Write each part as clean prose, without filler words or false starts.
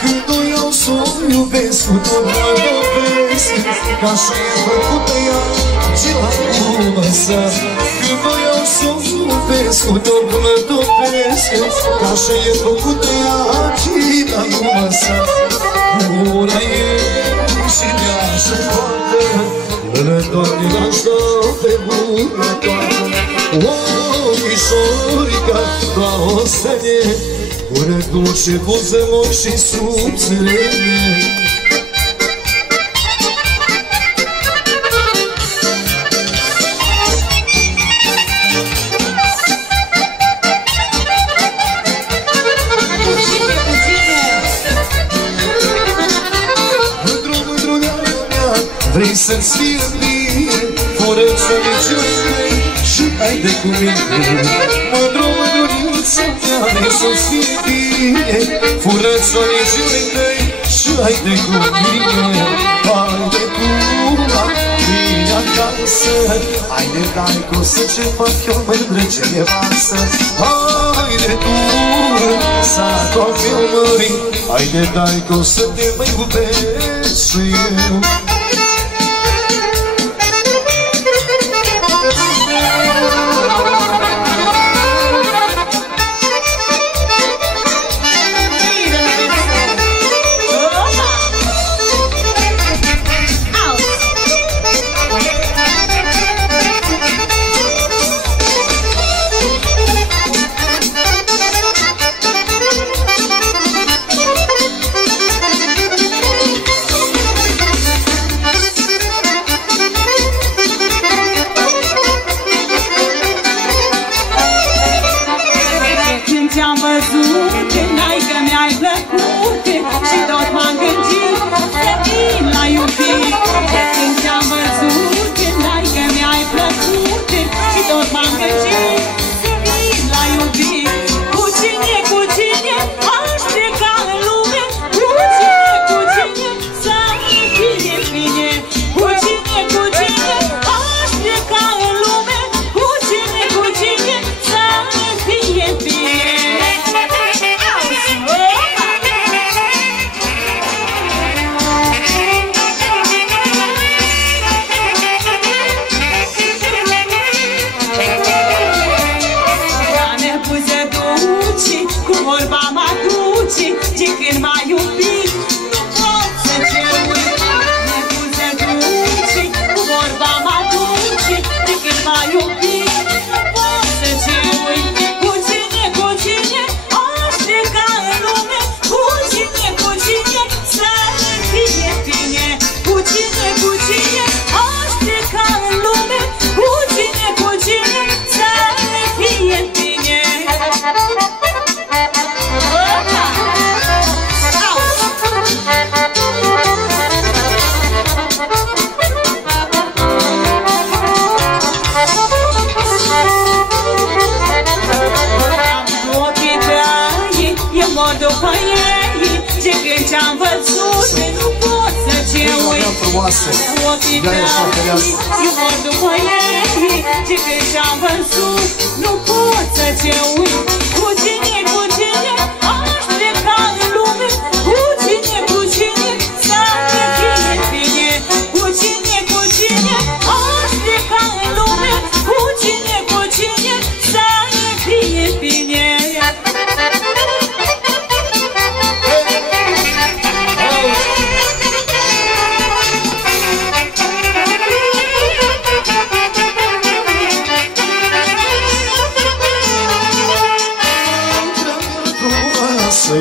Când o iau s-o iubesc, cu tot mă lovesc, ca așa e făcută ea, ce la masă. Când o iau s-o iubesc, cu tot mă lovesc, ca așa e făcută ea, ce la masă. Ura e și ea și poată, până tot din așa pe bună toată. Ochișorica, doar o stăne, până dulce buză moc și subțele. Vrei să-ți fie bine, fără să niciodată, și haide cu mine. Mândru, mândrulița mea, vrei să-ți fie bine, fără să niciodată, și haide cu mine. Haide cu mine acasă, haide dai că o să ce fac eu mândră ce nevastă. Haide tu, s-a fiu măi, haide dai că o să te mai iubesc și eu.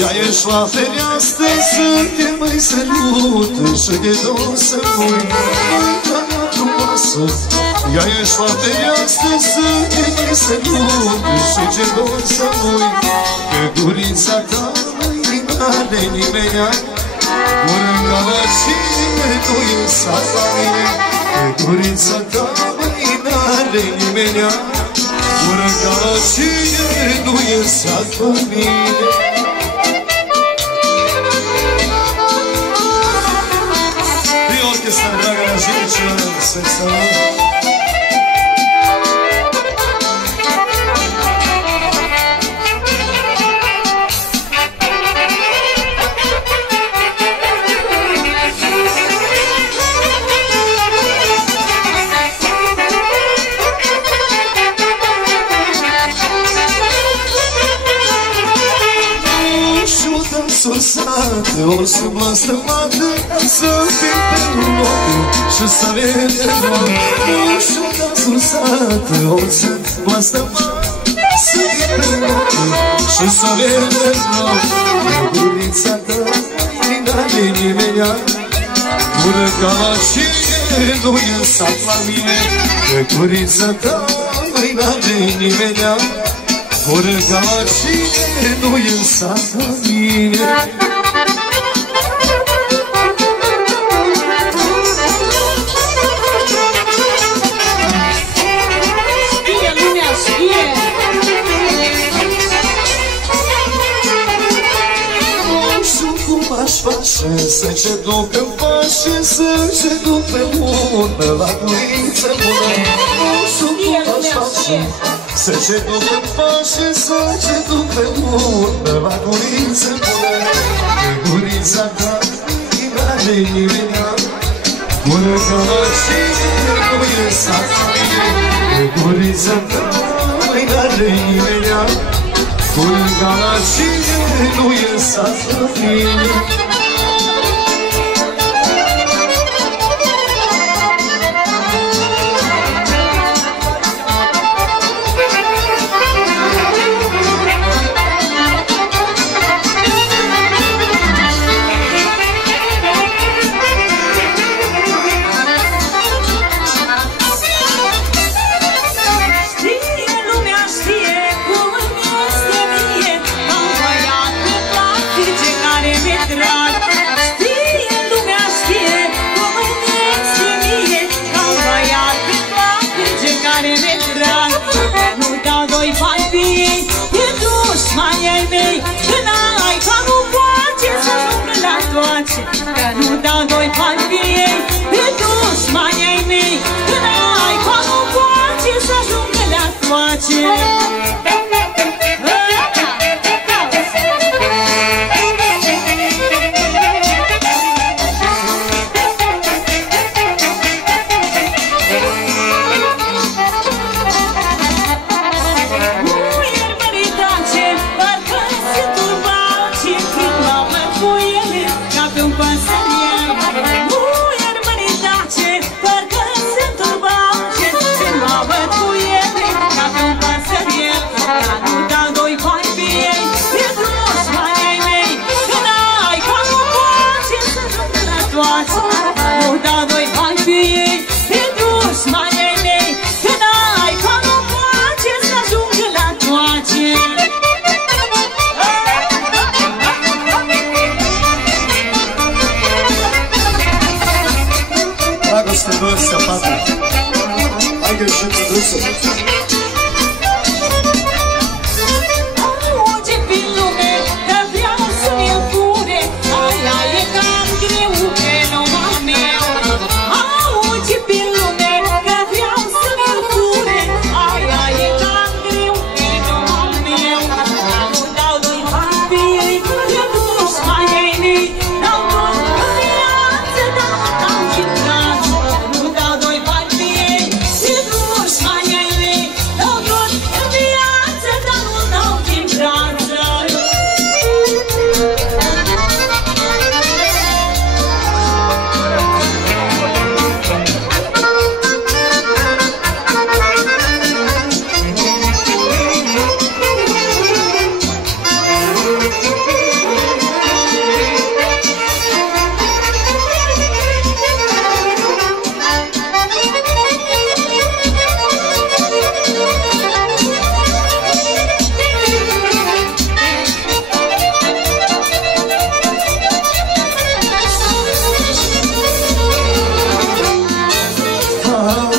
Ea ești la fereastră să te mai sărută și de două să mui. Mânca mea frumoasă, ea ești la fereastră să te mai sărută și de două să mui. Pe gurița ta măi n-are nimenea, Urânga la cine nu e sat la mine. Pe gurița ta măi n-are nimenea, Urânga la cine nu e sat la mine. Esta draga gente, sensação. sate, ori sunt blăstămate, să fim pentru loc și să vedem loc. Și odată sate, ori sunt blăstămate, să fim pentru loc și să vedem loc. Gurița ta, din ale nimenea, bună ca la cine nu e sat la mine. Gurița ta, din ale nimenea, bună ca la cine nu e sat la mine. Să ce duc în pași, să ce duc pe bună, la guriță bună. Nu știu cum aș face, să ce duc în pași, să ce duc pe bună, la guriță bună. Pe gurița ta, din ale nimenea, bună ca la cine nu e sat la mine. Pe gurița ta, din ale nimenea, bună ca la cine nu e sat la mine. Că nu dau doi bani pe ei, pe dușmanii ai mei. Că n-ai ca nu poate să ajungă la toate. Hai grijă cu dânsul. Auge pe lume, că vreau să mi-l fure, aia e cam greu pe numai meu. Auge pe lume, că vreau să mi-l fure, aia e cam greu pe numai meu. Nu dau doi bani pe ei, că dușmanii ai mei. Dau tot în viață, dar nu dau din braț. Nu dau doi bani pe ei, că dușmanii ai mei. Dau tot în viață, dar nu dau din braț.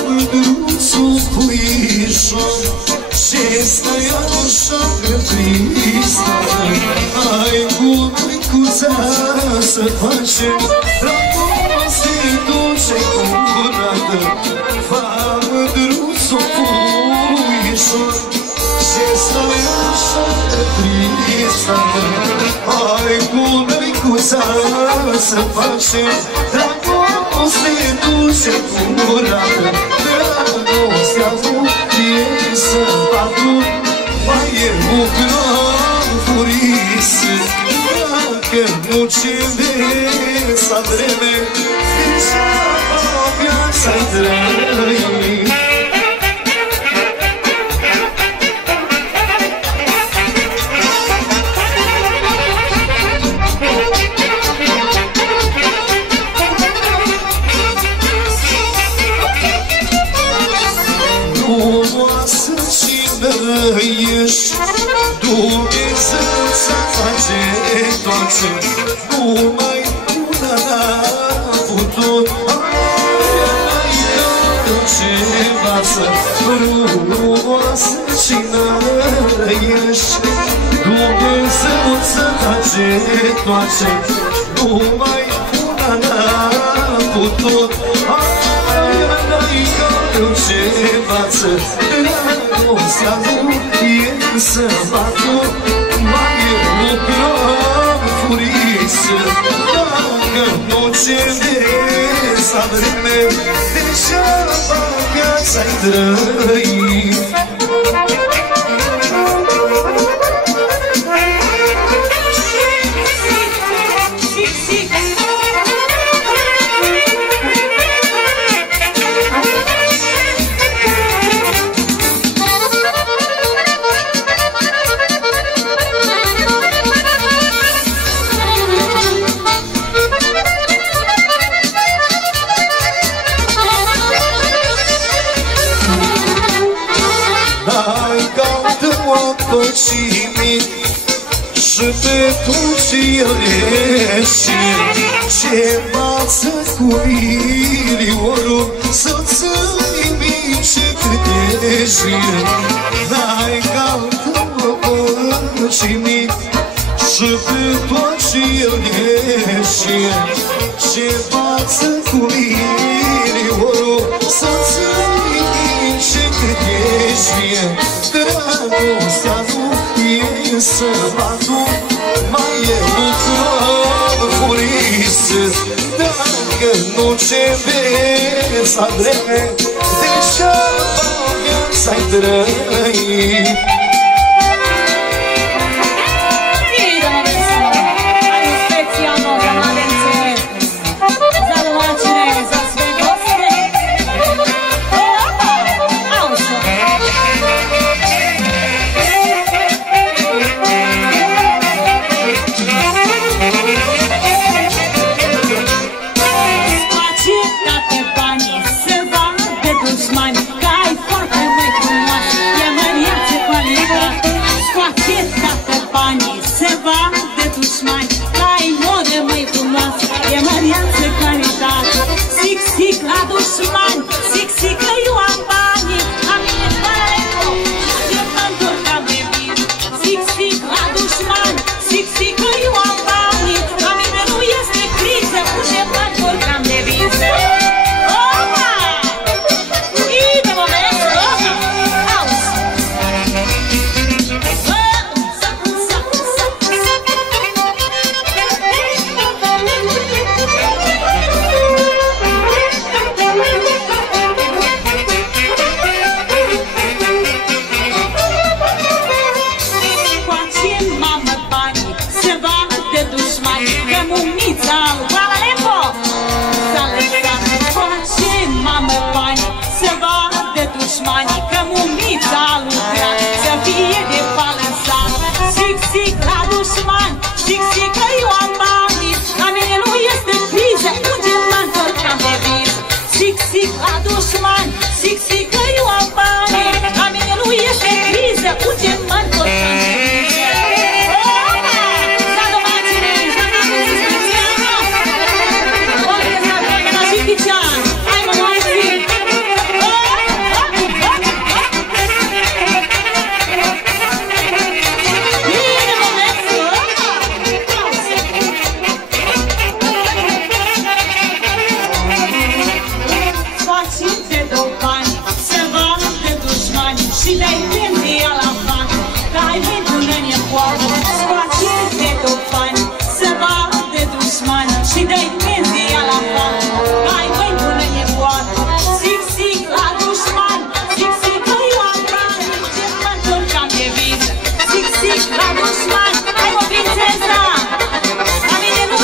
Mândruțul puișor și stai așa pe tristă. Ai cu măicuța să facem dragoste duce curată. Fa mândruțul puișor și stai așa pe tristă. Ai cu măicuța să facem dragoste duce curată. Dragostea fie să-mi patru, mai e o gran furisă. Dacă nu ce vezi a vreme, degeaba viața-i trăi. Frumoasă și ești, Dumnezeu să face toate, numai una n-a putut, aia n-ai dat ce învață. Frumoasă și ești, Dumnezeu să face toate, numai una n-a putut, aia n-ai dat ce învață. Dragostea nu e săbatul, mai e o prăfurisă. Dacă nu ce vezi a vreme, degeaba viața-i trăi. Și pe tot ce el ești, ce învață cu milionul să-ți nimice cât ești. N-ai caltă păcimit și pe tot ce el ești, ce învață cu milionul să-ți nimice cât ești. Dragostea nu e săbatul, mai e o prăfurisă. Dacă nu ce vezi a vreme, degeaba viața-i trăi. La dușman, hai mă prințesa, la mine nu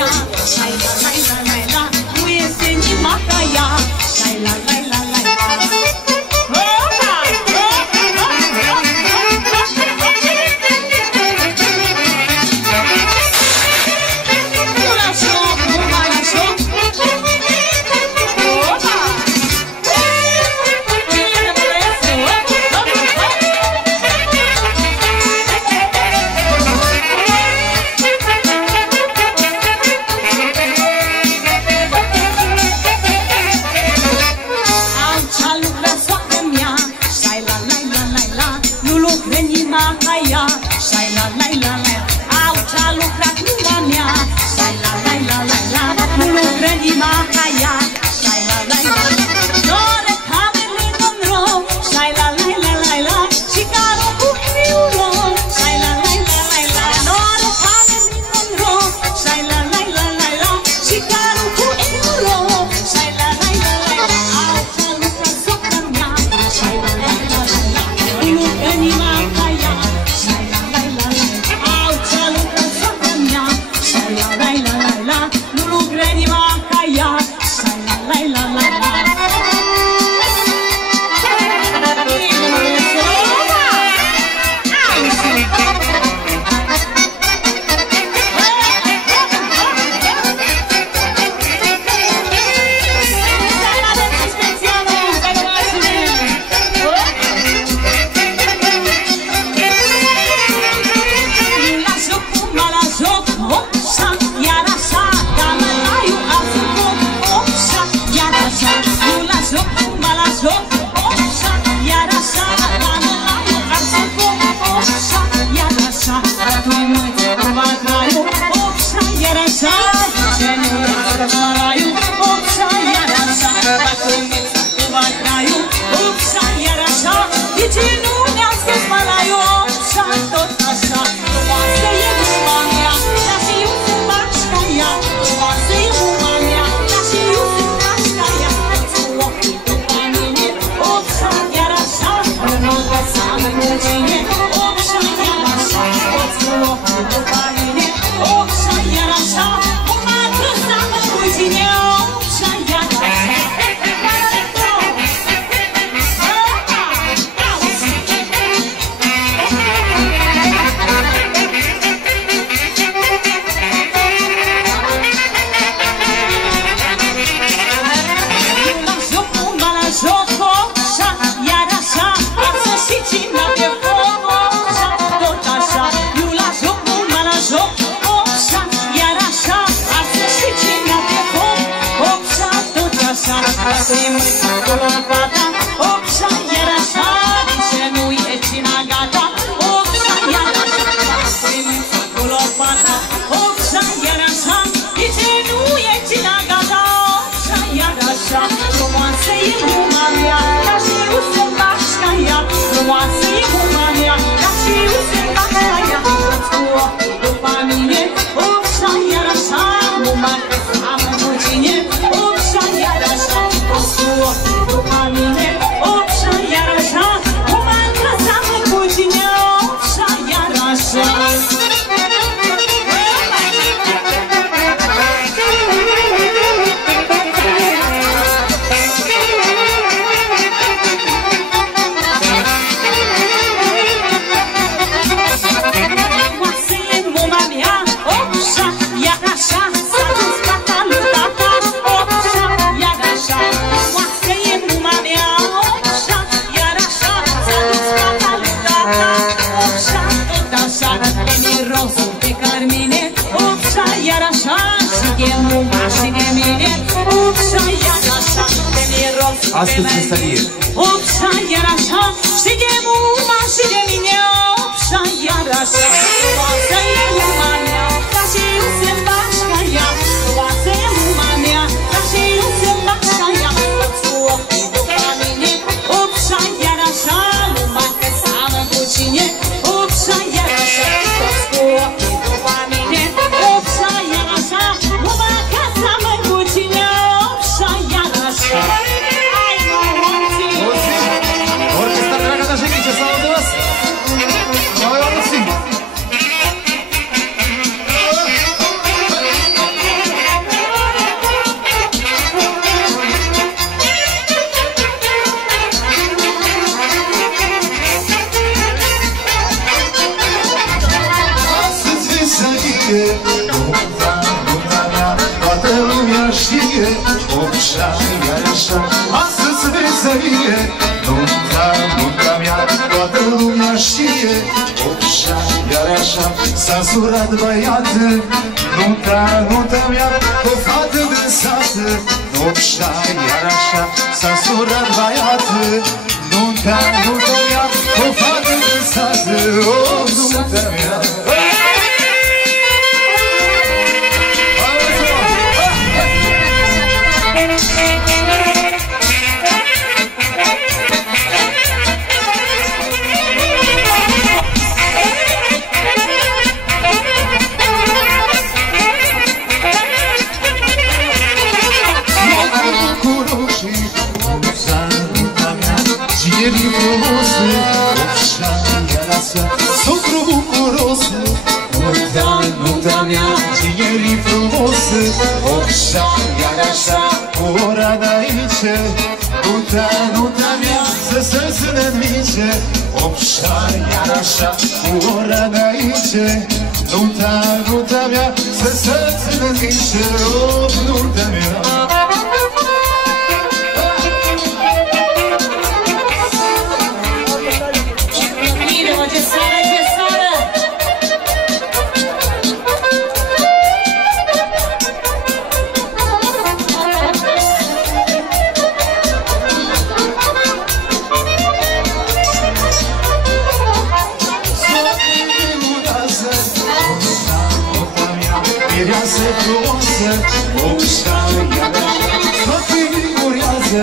mea, lai la lai la lai la, nu este inima ca ea, lai la lai la lai la. Astăzi veselie. Opsa iar așa, și de muma și de mine. Opsa iar așa, oasă e muma mea, ca și eu să-mi faci ca ea. Oasă e muma mea, ca și eu să-mi faci ca ea. Toți cu ochii după mine. Opsa iar așa, numai că seamă cu cine. Opsa iar așa, toți cu ochii după mine. Opsa iar așa, numai că seamă cu cine. Opsa iar așa. așa, iar așa. Astăzi vezărie, nunta mea, toată lumea știe. Așa, iar așa, s-a surat băiată. Nunta mea, o fată din sată. Așa, iar așa, s-a surat băiată. Nunta mea, o fată din sată. O, nunta mea. Socru bucuros, nunta mea, tinerii frumos. Așa, iar așa, cu ora de-aici. Nunta mea, să se înmice. Așa, iar așa, cu ora de-aici. Nunta mea, să se înmice. Nunta mea. Mireasă frumoasă, ușa iar așa, toată figurează.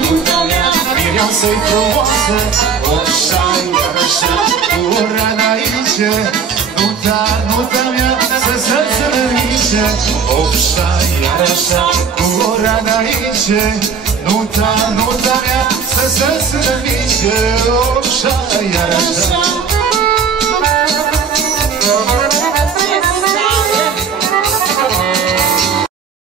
Nunta mea, mireasă-i frumoasă, ușa iar așa, cu ora înainte. Nunta mea, să se înmice. Ușa iar așa, cu ora înainte. Nunta mea, să se înmice. Ușa iar așa.